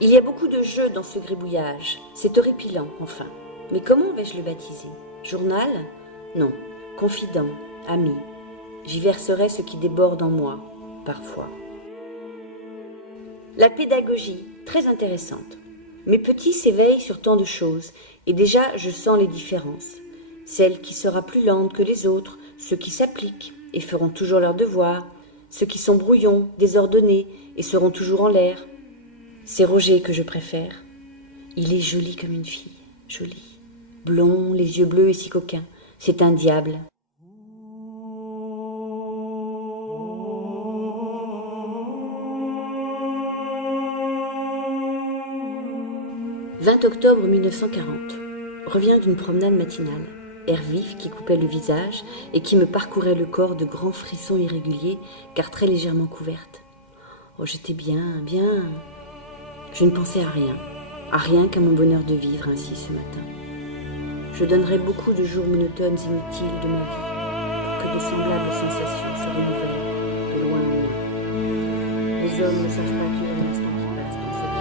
Il y a beaucoup de jeux dans ce gribouillage. C'est horripilant, enfin. Mais comment vais-je le baptiser? Journal? Non. Confident, ami. J'y verserai ce qui déborde en moi, parfois. La pédagogie, très intéressante. Mes petits s'éveillent sur tant de choses, et déjà je sens les différences. Celle qui sera plus lente que les autres, ceux qui s'appliquent et feront toujours leurs devoirs, ceux qui sont brouillons, désordonnés et seront toujours en l'air. C'est Roger que je préfère. Il est joli comme une fille, joli. Blond, les yeux bleus et si coquin. C'est un diable. 20 octobre 1940. Reviens d'une promenade matinale. Air vif qui coupait le visage et qui me parcourait le corps de grands frissons irréguliers, car très légèrement couvertes. Oh, j'étais bien, bien. Je ne pensais à rien qu'à mon bonheur de vivre ainsi ce matin. Je donnerais beaucoup de jours monotones inutiles de ma vie pour que de semblables sensations se renouvellent de loin en loin. Les hommes ne savent pas accueillir l'instant qui passe dans ce qui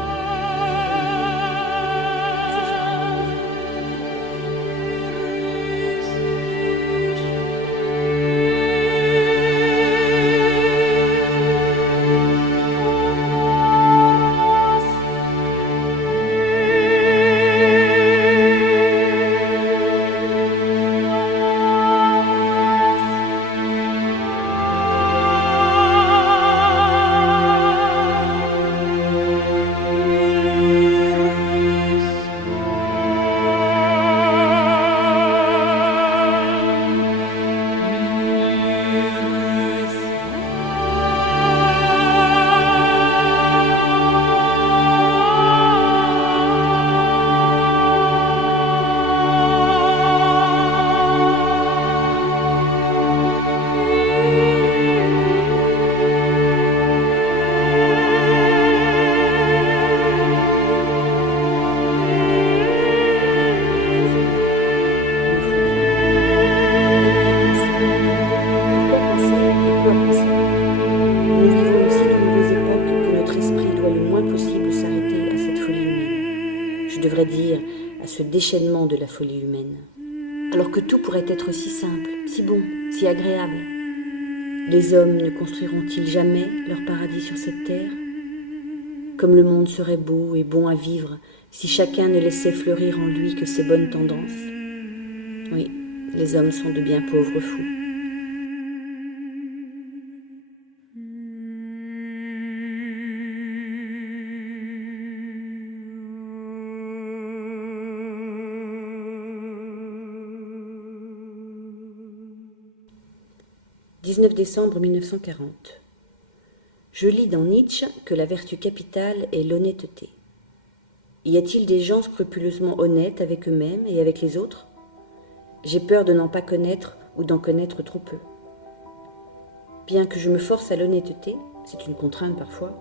déchaînement de la folie humaine, alors que tout pourrait être si simple, si bon, si agréable. Les hommes ne construiront-ils jamais leur paradis sur cette terre? Comme le monde serait beau et bon à vivre si chacun ne laissait fleurir en lui que ses bonnes tendances. Oui, les hommes sont de bien pauvres fous. « 19 décembre 1940. Je lis dans Nietzsche que la vertu capitale est l'honnêteté. Y a-t-il des gens scrupuleusement honnêtes avec eux-mêmes et avec les autres? J'ai peur de n'en pas connaître ou d'en connaître trop peu. Bien que je me force à l'honnêteté, c'est une contrainte parfois.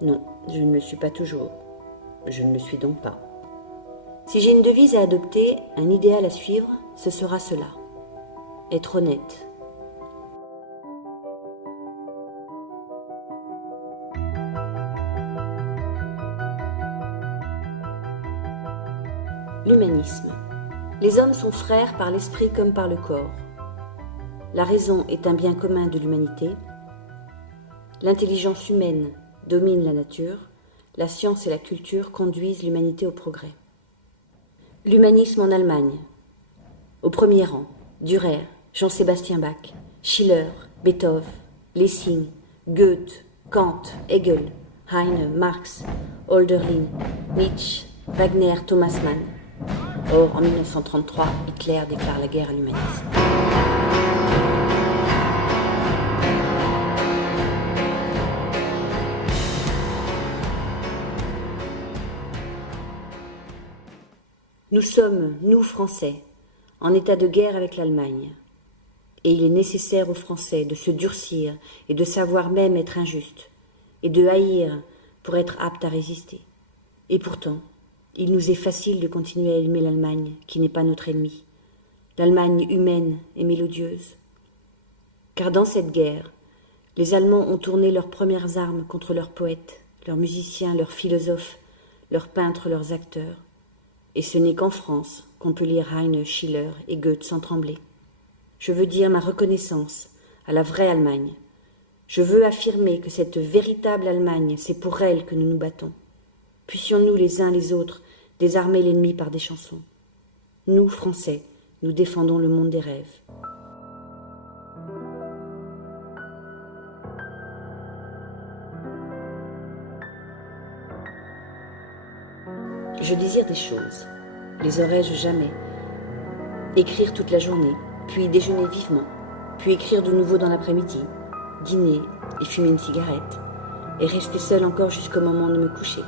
Non, je ne le suis pas toujours. Je ne le suis donc pas. Si j'ai une devise à adopter, un idéal à suivre, ce sera cela. Être honnête. L'humanisme. Les hommes sont frères par l'esprit comme par le corps. La raison est un bien commun de l'humanité. L'intelligence humaine domine la nature. La science et la culture conduisent l'humanité au progrès. L'humanisme en Allemagne. Au premier rang, Dürer, Jean-Sébastien Bach, Schiller, Beethoven, Lessing, Goethe, Kant, Hegel, Heine, Marx, Hölderlin, Nietzsche, Wagner, Thomas Mann. Or, en 1933, Hitler déclare la guerre à l'humanisme. Nous sommes, nous Français, en état de guerre avec l'Allemagne. Et il est nécessaire aux Français de se durcir et de savoir même être injustes, et de haïr pour être aptes à résister. Et pourtant, il nous est facile de continuer à aimer l'Allemagne, qui n'est pas notre ennemi, l'Allemagne humaine et mélodieuse. Car dans cette guerre, les Allemands ont tourné leurs premières armes contre leurs poètes, leurs musiciens, leurs philosophes, leurs peintres, leurs acteurs. Et ce n'est qu'en France qu'on peut lire Heine, Schiller et Goethe sans trembler. Je veux dire ma reconnaissance à la vraie Allemagne. Je veux affirmer que cette véritable Allemagne, c'est pour elle que nous nous battons. Puissions-nous les uns les autres désarmer l'ennemi par des chansons. Nous, Français, nous défendons le monde des rêves. Je désire des choses. Les aurais-je jamais? Écrire toute la journée, puis déjeuner vivement, puis écrire de nouveau dans l'après-midi, dîner et fumer une cigarette, et rester seul encore jusqu'au moment de me coucher.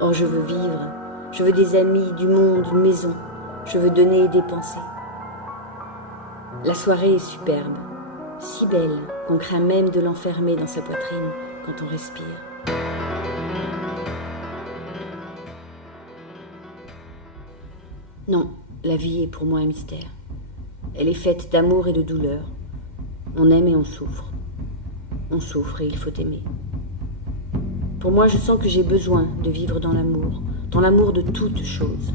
Or je veux vivre, je veux des amis, du monde, une maison, je veux donner et dépenser. La soirée est superbe, si belle qu'on craint même de l'enfermer dans sa poitrine quand on respire. Non, la vie est pour moi un mystère. Elle est faite d'amour et de douleur. On aime et on souffre. On souffre et il faut aimer. Pour moi, je sens que j'ai besoin de vivre dans l'amour de toute chose.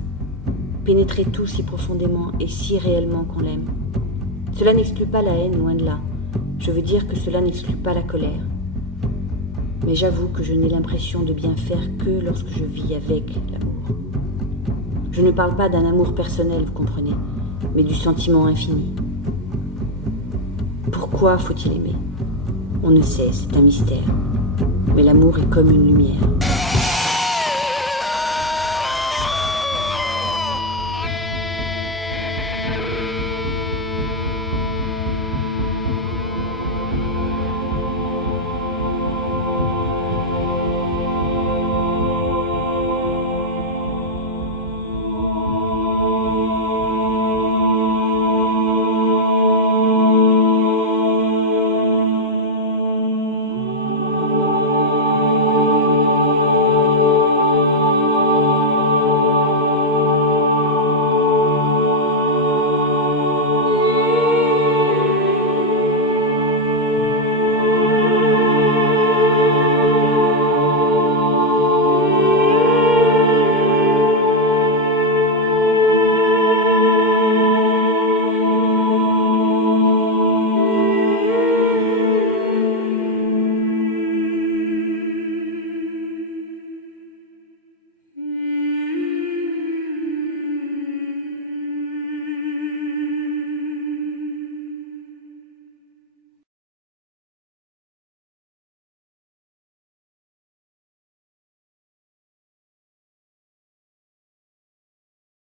Pénétrer tout si profondément et si réellement qu'on l'aime. Cela n'exclut pas la haine, loin de là. Je veux dire que cela n'exclut pas la colère. Mais j'avoue que je n'ai l'impression de bien faire que lorsque je vis avec l'amour. Je ne parle pas d'un amour personnel, vous comprenez, mais du sentiment infini. Pourquoi faut-il aimer? On ne sait, c'est un mystère. Mais l'amour est comme une lumière.